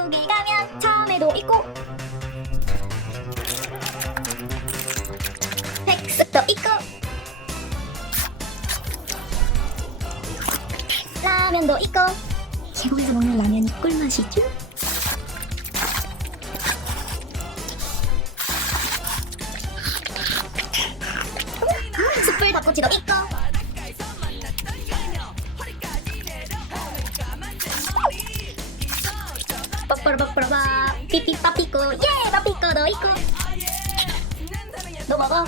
한국에 가면 참외도 있고 백숙도 있고 라면도 있고 계곡에서 먹는 라면이 꿀맛이죠? 숯불 닭꼬치도 있고 빠빠라빠빠라빠 삐삐빠삐꼬 예! 빠삐꼬도 있고 너 먹어?